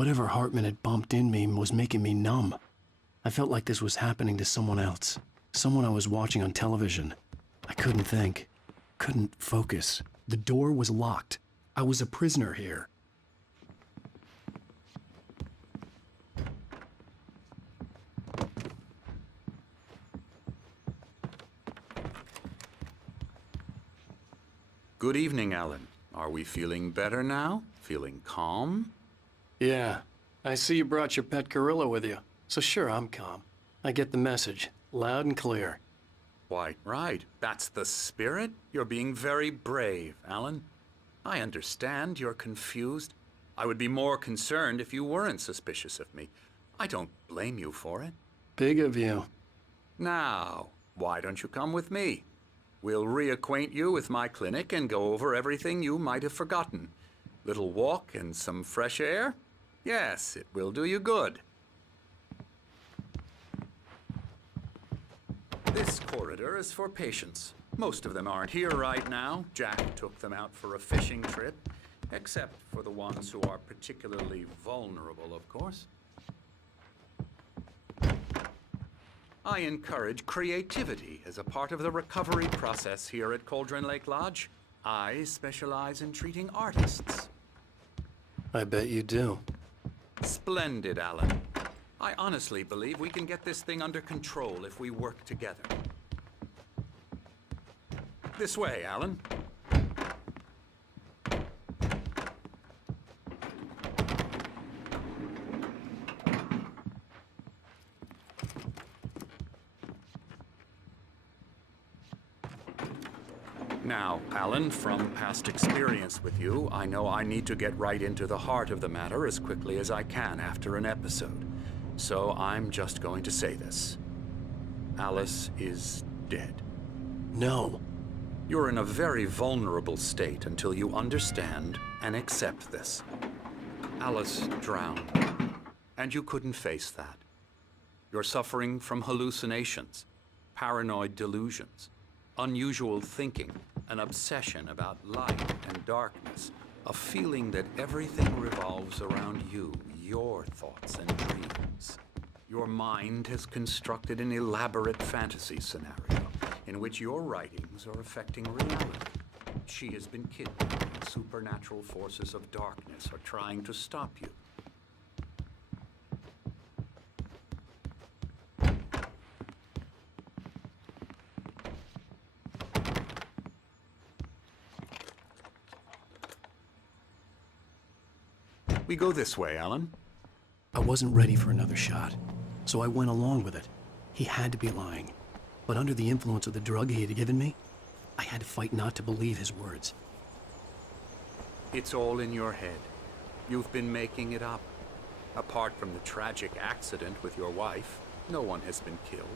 Whatever Hartman had bumped in me was making me numb. I felt like this was happening to someone else. Someone I was watching on television. I couldn't think. Couldn't focus. The door was locked. I was a prisoner here. Good evening, Alan. Are we feeling better now? Feeling calm? Yeah. I see you brought your pet gorilla with you. So sure, I'm calm. I get the message. Loud and clear. Quite right. That's the spirit. You're being very brave, Alan. I understand you're confused. I would be more concerned if you weren't suspicious of me. I don't blame you for it. Big of you. Now, why don't you come with me? We'll reacquaint you with my clinic and go over everything you might have forgotten. Little walk and some fresh air? Yes, it will do you good. This corridor is for patients. Most of them aren't here right now. Jack took them out for a fishing trip, except for the ones who are particularly vulnerable, of course. I encourage creativity as a part of the recovery process here at Cauldron Lake Lodge. I specialize in treating artists. I bet you do. Splendid, Alan. I honestly believe we can get this thing under control if we work together. This way, Alan. Now, Alan, from past experience with you, I know I need to get right into the heart of the matter as quickly as I can after an episode. So I'm just going to say this. Alice is dead. No. You're in a very vulnerable state until you understand and accept this. Alice drowned, and you couldn't face that. You're suffering from hallucinations, paranoid delusions, unusual thinking, an obsession about light and darkness, a feeling that everything revolves around you, your thoughts and dreams. Your mind has constructed an elaborate fantasy scenario in which your writings are affecting reality. She has been kidnapped, and supernatural forces of darkness are trying to stop you. We go this way, Alan. I wasn't ready for another shot, so I went along with it. He had to be lying. But under the influence of the drug he had given me, I had to fight not to believe his words. It's all in your head. You've been making it up. Apart from the tragic accident with your wife, no one has been killed.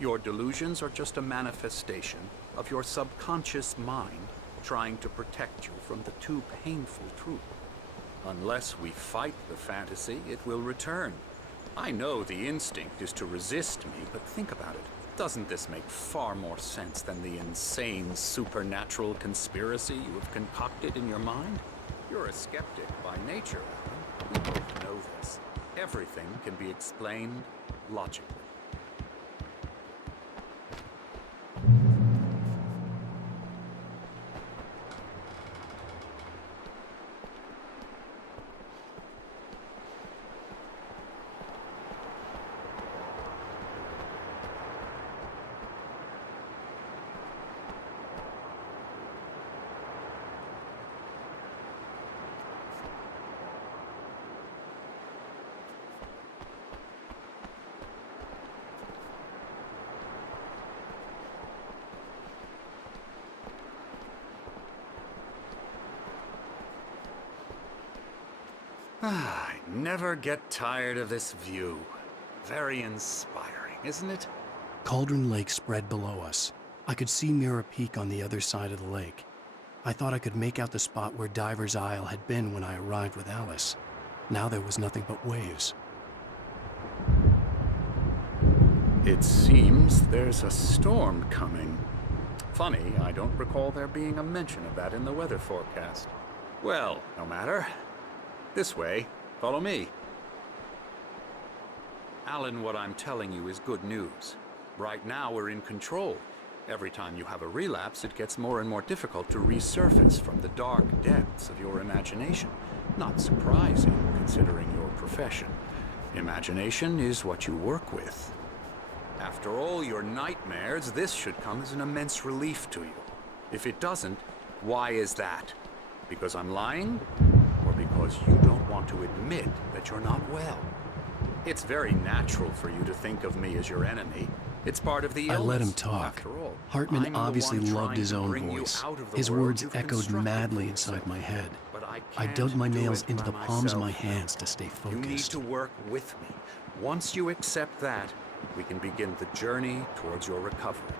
Your delusions are just a manifestation of your subconscious mind trying to protect you from the too painful truth. Unless we fight the fantasy, it will return. I know the instinct is to resist me, but think about it. Doesn't this make far more sense than the insane supernatural conspiracy you have concocted in your mind? You're a skeptic by nature, Alan. We both know this. Everything can be explained logically. I never get tired of this view. Very inspiring, isn't it? Cauldron Lake spread below us. I could see Mirror Peak on the other side of the lake. I thought I could make out the spot where Diver's Isle had been when I arrived with Alice. Now there was nothing but waves. It seems there's a storm coming. Funny, I don't recall there being a mention of that in the weather forecast. Well, no matter. This way. Follow me. Alan, what I'm telling you is good news. Right now, we're in control. Every time you have a relapse, it gets more and more difficult to resurface from the dark depths of your imagination. Not surprising, considering your profession. Imagination is what you work with. After all your nightmares, this should come as an immense relief to you. If it doesn't, why is that? Because I'm lying? Or because you don't want to admit that you're not well? It's very natural for you to think of me as your enemy. It's part of the illness. I let him talk. After all, Hartman I'm the obviously one loved trying his to own bring you voice. out of the His world words you've echoed constructed madly for inside yourself. my head. But I I can't dug my do nails it into by the palms of my myself. hands to stay You need focused. to work with me. Once you accept that, we can begin the journey towards your recovery.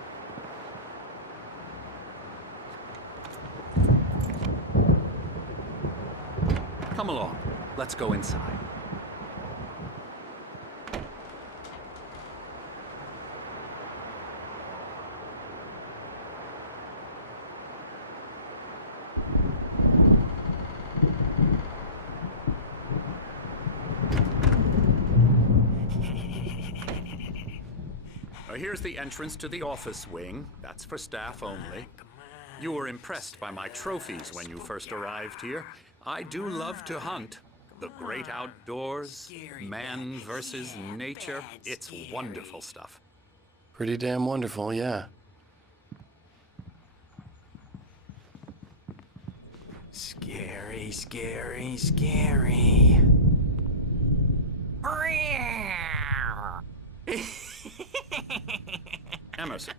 Come along. Let's go inside. Now, here's the entrance to the office wing. That's for staff only. You were impressed by my trophies when you first arrived here. I do love to hunt. The great outdoors, man versus nature. It's wonderful stuff. Pretty damn wonderful, yeah. Scary, scary, scary. Emerson.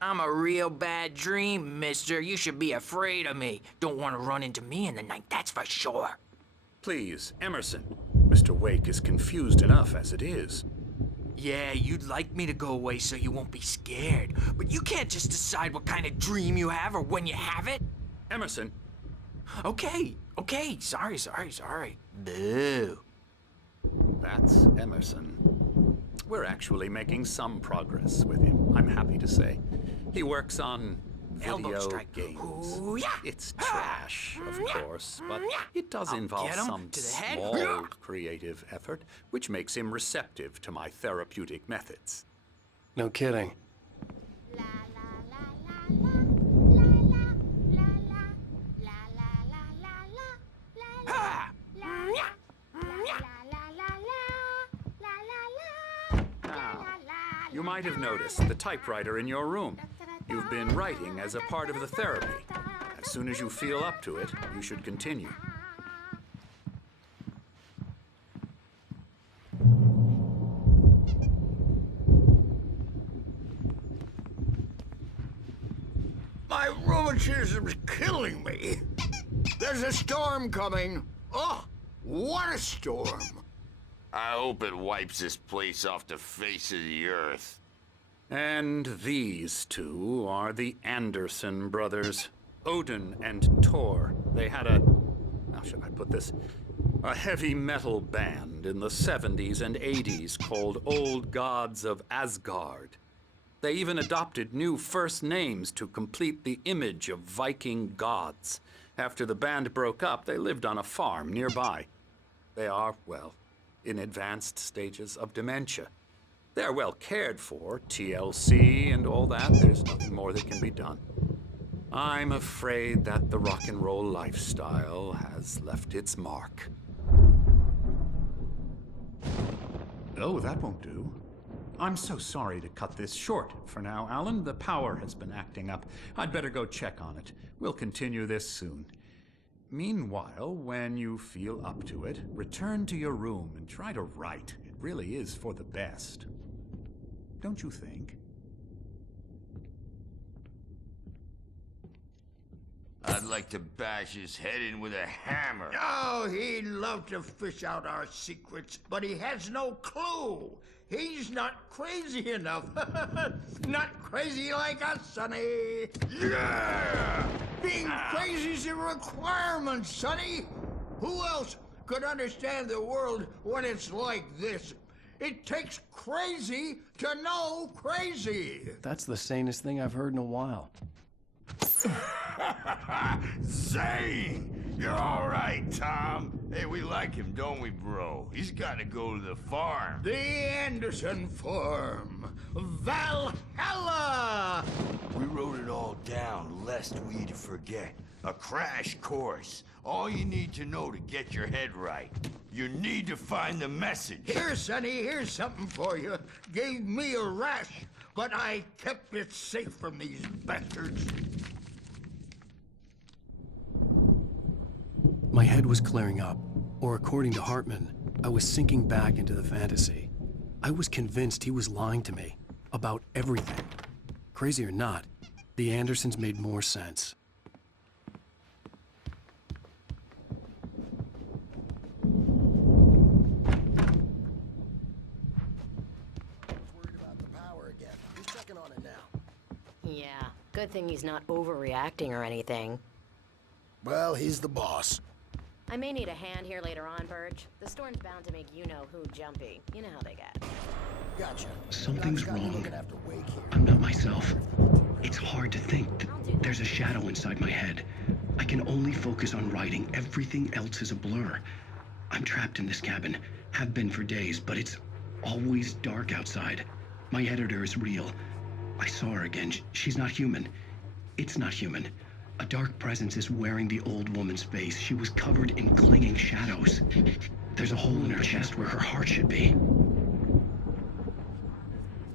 I'm a real bad dream, mister. You should be afraid of me. Don't want to run into me in the night, that's for sure. Please, Emerson. Mr. Wake is confused enough as it is. Yeah, you'd like me to go away so you won't be scared. But you can't just decide what kind of dream you have or when you have it. Emerson. Okay, sorry. Boo. That's Emerson. We're actually making some progress with him, I'm happy to say. He works on Elbow video strike. games. Ooh, yeah. It's trash, of course, but it does I'll involve get him some to the head. small creative effort, which makes him receptive to my therapeutic methods. No kidding. Ha! You might have noticed the typewriter in your room. You've been writing as a part of the therapy. As soon as you feel up to it, you should continue. My rheumatism's killing me. There's a storm coming. Oh, what a storm. I hope it wipes this place off the face of the earth. And these two are the Anderson brothers, Odin and Thor. They had a, how should I put this, a heavy metal band in the 70s and 80s called Old Gods of Asgard. They even adopted new first names to complete the image of Viking gods. After the band broke up, they lived on a farm nearby. They are, well, in advanced stages of dementia. They're well cared for, TLC and all that. There's nothing more that can be done. I'm afraid that the rock and roll lifestyle has left its mark. Oh, that won't do. I'm so sorry to cut this short for now, Alan. The power has been acting up. I'd better go check on it. We'll continue this soon. Meanwhile, when you feel up to it, return to your room and try to write. It really is for the best. Don't you think? I'd like to bash his head in with a hammer. Oh, he'd love to fish out our secrets, but he has no clue. He's not crazy enough. Not crazy like us, Sonny. Yeah! Being crazy's a requirement, Sonny. Who else could understand the world when it's like this? It takes crazy to know crazy. That's the sanest thing I've heard in a while. Zane! You're all right, Tom. Hey, we like him, don't we, bro? He's got to go to the farm. The Anderson Farm. Valhalla! We wrote it all down, lest we forget. A crash course. All you need to know to get your head right. You need to find the message. Here, Sonny, here's something for you. Gave me a rash, but I kept it safe from these bastards. My head was clearing up, or according to Hartman, I was sinking back into the fantasy. I was convinced he was lying to me about everything. Crazy or not, the Andersons made more sense. Worried about the power again. Who's checking on it now? Yeah, good thing he's not overreacting or anything. Well, he's the boss. I may need a hand here later on, Burge. The storm's bound to make you-know-who jumpy. You know how they get. Gotcha. Something's I've got you wrong. looking after Wake here. I'm not myself. It's hard to think. There's a shadow inside my head. I can only focus on writing. Everything else is a blur. I'm trapped in this cabin. Have been for days, but it's always dark outside. My editor is real. I saw her again. She's not human. It's not human. A dark presence is wearing the old woman's face. She was covered in clinging shadows. There's a hole in her chest where her heart should be.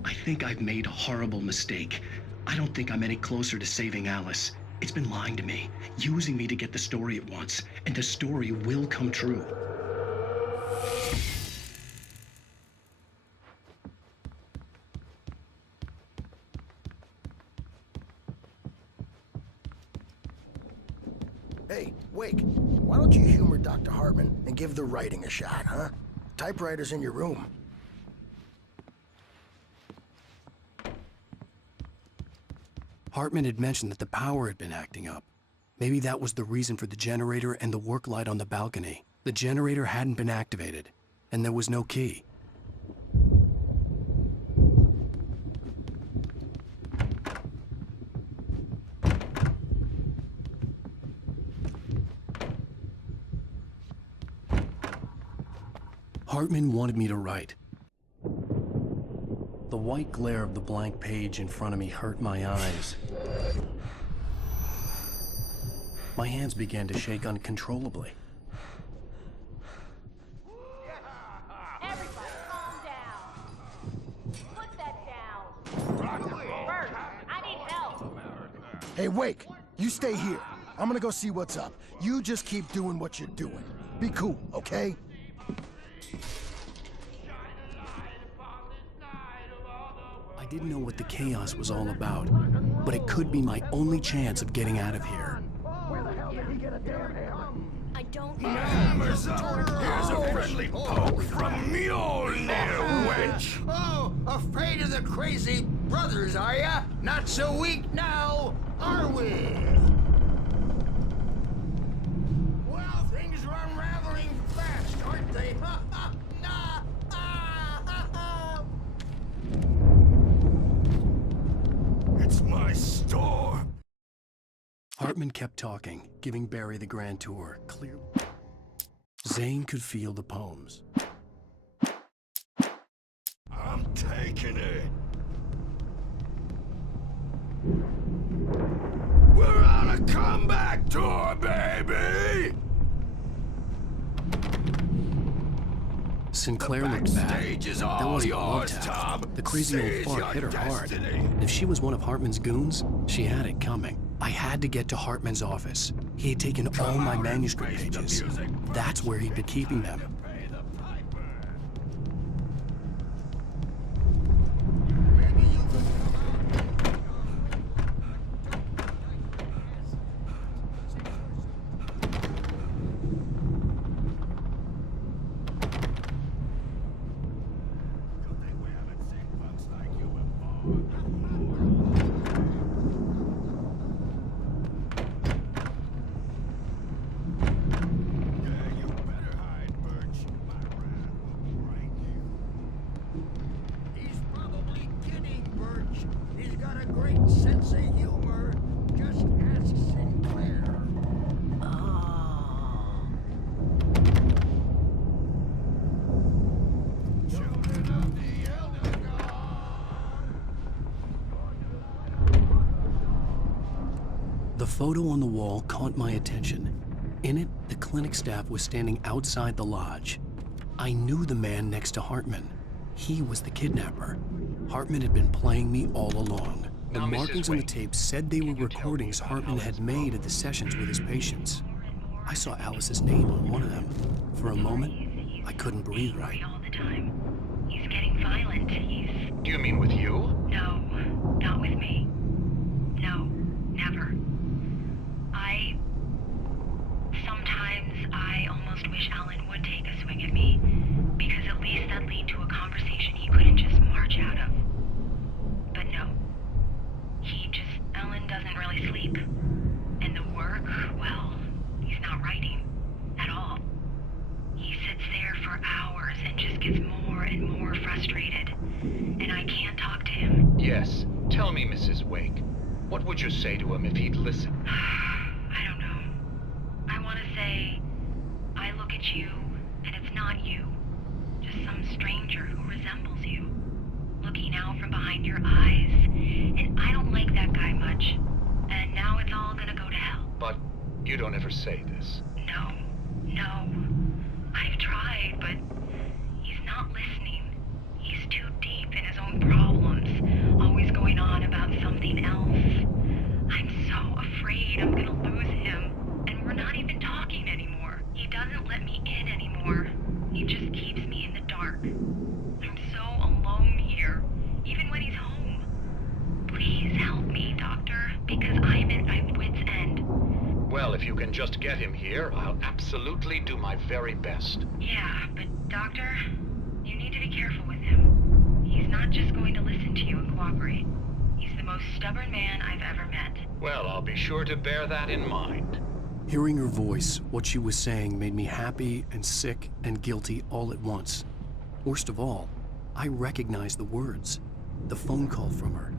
I think I've made a horrible mistake. I don't think I'm any closer to saving Alice. It's been lying to me, using me to get the story it wants, and the story will come true. Hey, Wake, why don't you humor Dr. Hartman and give the writing a shot, huh? Typewriter's in your room. Hartman had mentioned that the power had been acting up. Maybe that was the reason for the generator and the work light on the balcony. The generator hadn't been activated, and there was no key. Hartman wanted me to write. The white glare of the blank page in front of me hurt my eyes. My hands began to shake uncontrollably. Everybody, calm down. Put that down. Bert, I need help. Hey, Wake, you stay here. I'm gonna go see what's up. You just keep doing what you're doing. Be cool, okay? I didn't know what the chaos was all about, but it could be my only chance of getting out of here. Where the hell did he get a damn hammer? I don't know. Hammer's up! Here's a friendly poke from Mjolnir, wench! Oh, afraid of the crazy brothers, are ya? Not so weak now, are we? Well, things are unraveling fast, aren't they? It's my store! Hartman kept talking, giving Barry the grand tour. Clearly, Zane could feel the poems. I'm taking it! We're on a comeback tour, baby! Sinclair looked back. Backstage is That all wasn't a love yours, tap. Tom. The crazy old Seize fart your hit her hard. destiny. If she was one of Hartman's goons, she had it coming. I had to get to Hartman's office. He had taken all my manuscript face the pages. music. That's where he'd been keeping them. Pay the piper. Yeah, you better hide, Birch. photo on the wall caught my attention. In it, the clinic staff was standing outside the lodge. I knew the man next to Hartman. He was the kidnapper. Hartman had been playing me all along. The Now, Mrs. markings on the Wake, tape said they were can you tell me recordings about Hartman had Alice's made at the sessions with his patients. I saw Alice's name on one of them. For a moment, I couldn't breathe right. All the time. He's getting violent. Do you mean with you? No, not with me. No, never. Sometimes I almost wish Alan would take a swing at me, because at least that'd lead to a conversation he couldn't just march out of. But no. Alan doesn't really sleep. And the work, well, he's not writing. At all. He sits there for hours and just gets more and more frustrated. And I can't talk to him. Yes. Tell me, Mrs. Wake. What would you say to him if he'd listen? I don't know. I want to say, I look at you, and it's not you. Just some stranger who resembles you. Looking out from behind your eyes. And I don't like that guy much. And now it's all gonna go to hell. But you don't ever say this. No. I've tried, but he's not listening. He's too deep in his own problems, always going on about something else. I'm so afraid I'm gonna lose him, and we're not even talking anymore. He doesn't let me in anymore. He just keeps me in the dark. I'm so alone here, even when he's home. Please help me, Doctor, because I'm at my wit's end. Well, if you can just get him here, I'll absolutely do my very best. Yeah, but Doctor, you need to be careful with him. He's not just going to listen to you and cooperate. He's the most stubborn man I've ever met. Well, I'll be sure to bear that in mind. Hearing her voice, what she was saying made me happy and sick and guilty all at once. Worst of all, I recognized the words. The phone call from her.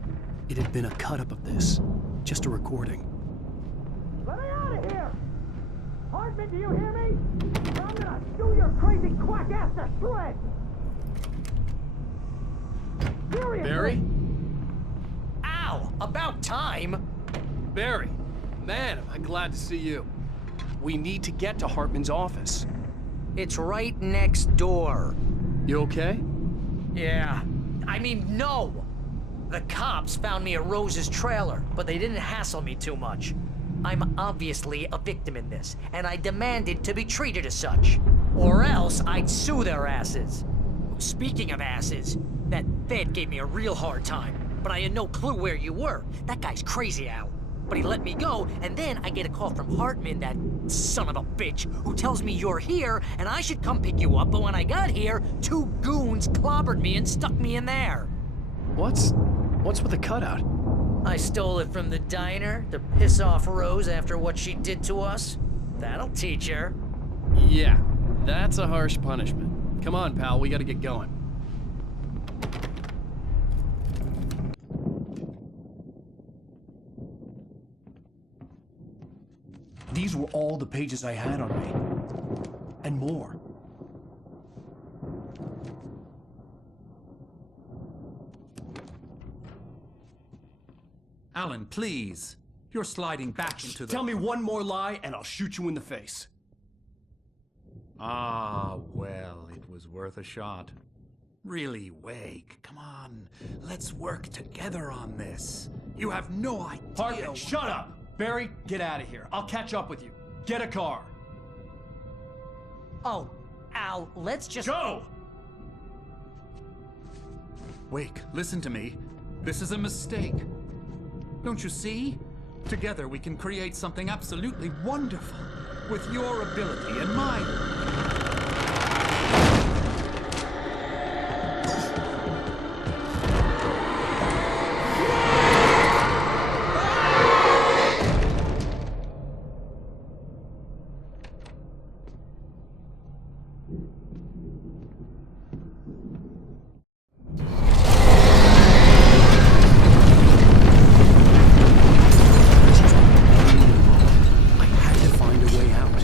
It had been a cut-up of this. Just a recording. Let me out of here! Hartman, do you hear me? I'm gonna chew your crazy quack ass to shreds! Seriously! Barry? Ow! About time! Barry, man, am I glad to see you. We need to get to Hartman's office. It's right next door. You okay? Yeah. I mean, no! The cops found me at Rose's trailer, but they didn't hassle me too much. I'm obviously a victim in this, and I demanded to be treated as such. Or else I'd sue their asses. Speaking of asses, that Fed gave me a real hard time, but I had no clue where you were. That guy's crazy, Al. But he let me go, and then I get a call from Hartman, that son of a bitch, who tells me you're here, and I should come pick you up, but when I got here, 2 goons clobbered me and stuck me in there. What's with the cutout? I stole it from the diner to piss off Rose after what she did to us. That'll teach her. Yeah, that's a harsh punishment. Come on, pal, we gotta get going. These were all the pages I had on me. And more. Alan, please. You're sliding back into the... Tell me one more lie and I'll shoot you in the face. Ah, well, it was worth a shot. Really, Wake, come on. Let's work together on this. You have no idea... Hartman, shut up! Barry, get out of here. I'll catch up with you. Get a car. Oh, Al, let's just... Go! Wake, listen to me. This is a mistake. Don't you see? Together we can create something absolutely wonderful. With your ability and mine. I had to find a way out.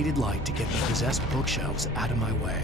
needed light to get the possessed bookshelves out of my way.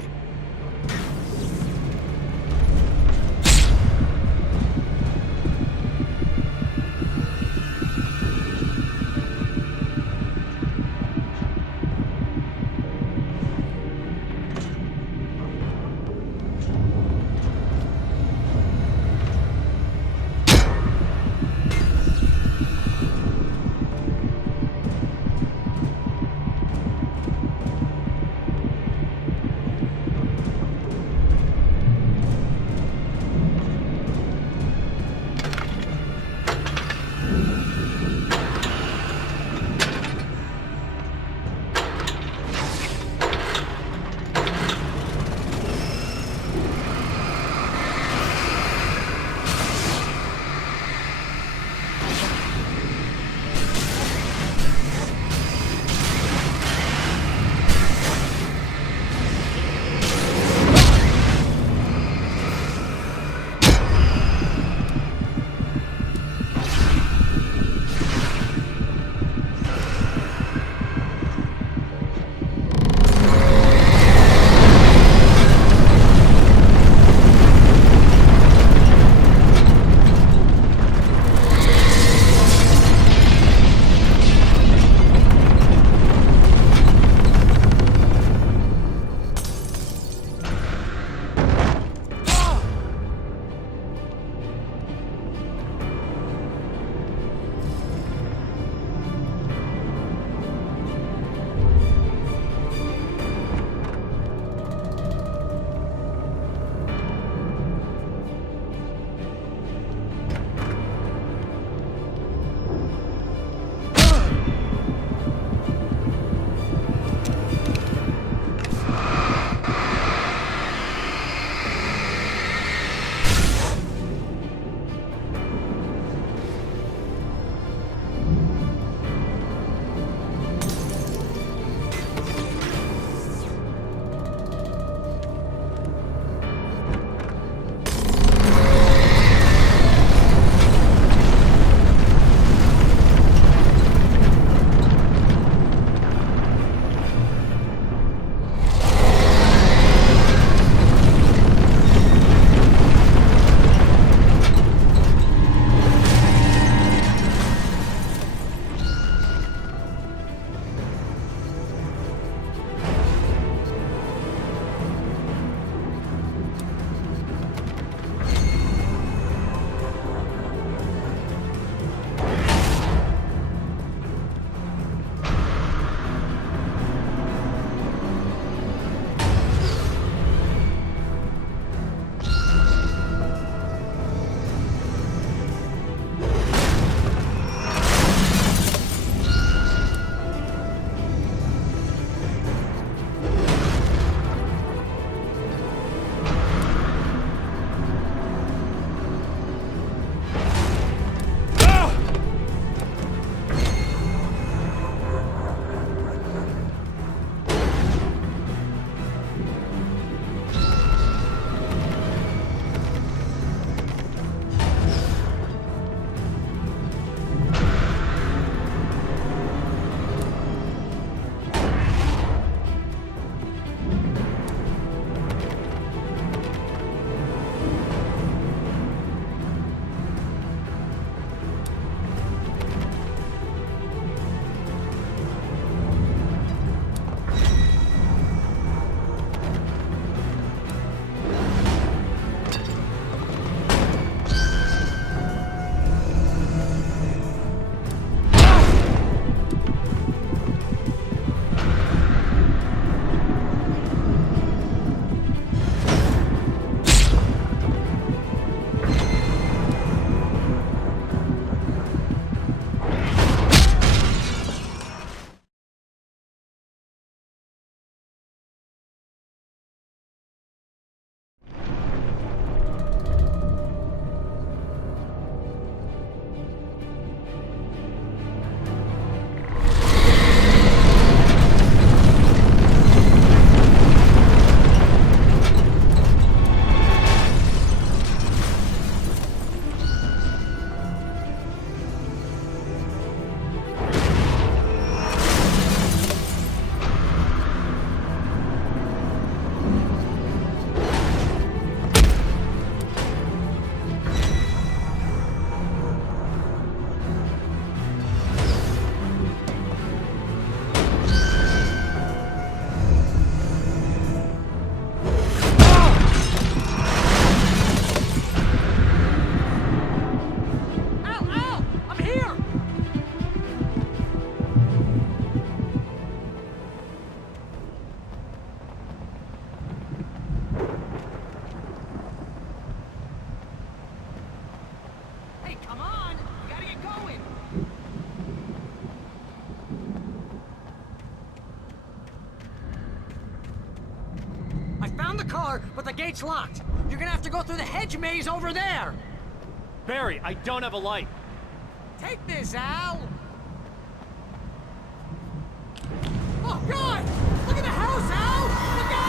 found the car, but the gate's locked. You're gonna have to go through the hedge maze over there. Barry, I don't have a light. Take this, Al. Oh, God! Look at the house, Al! Look out!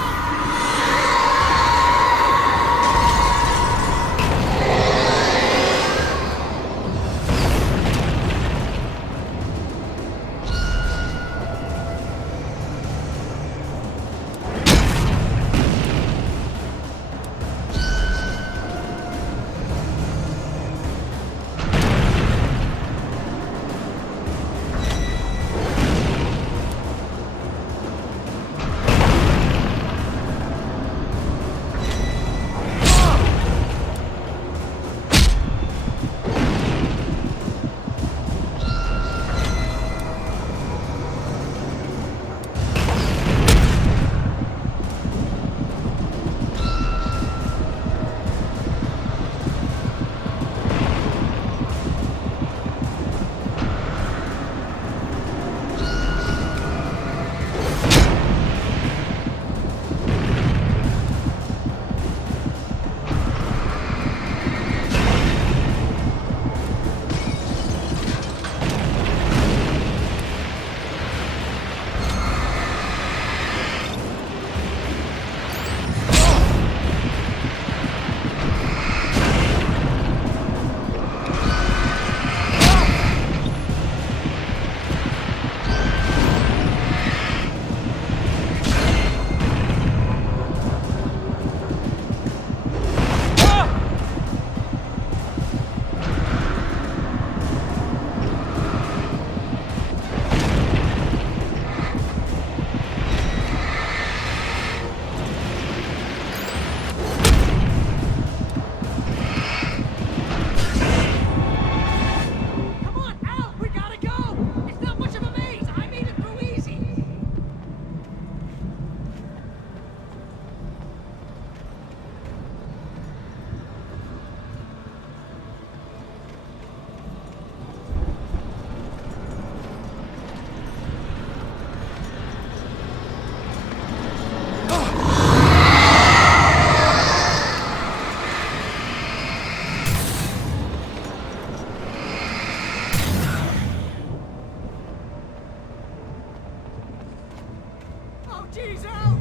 Jeez, Al!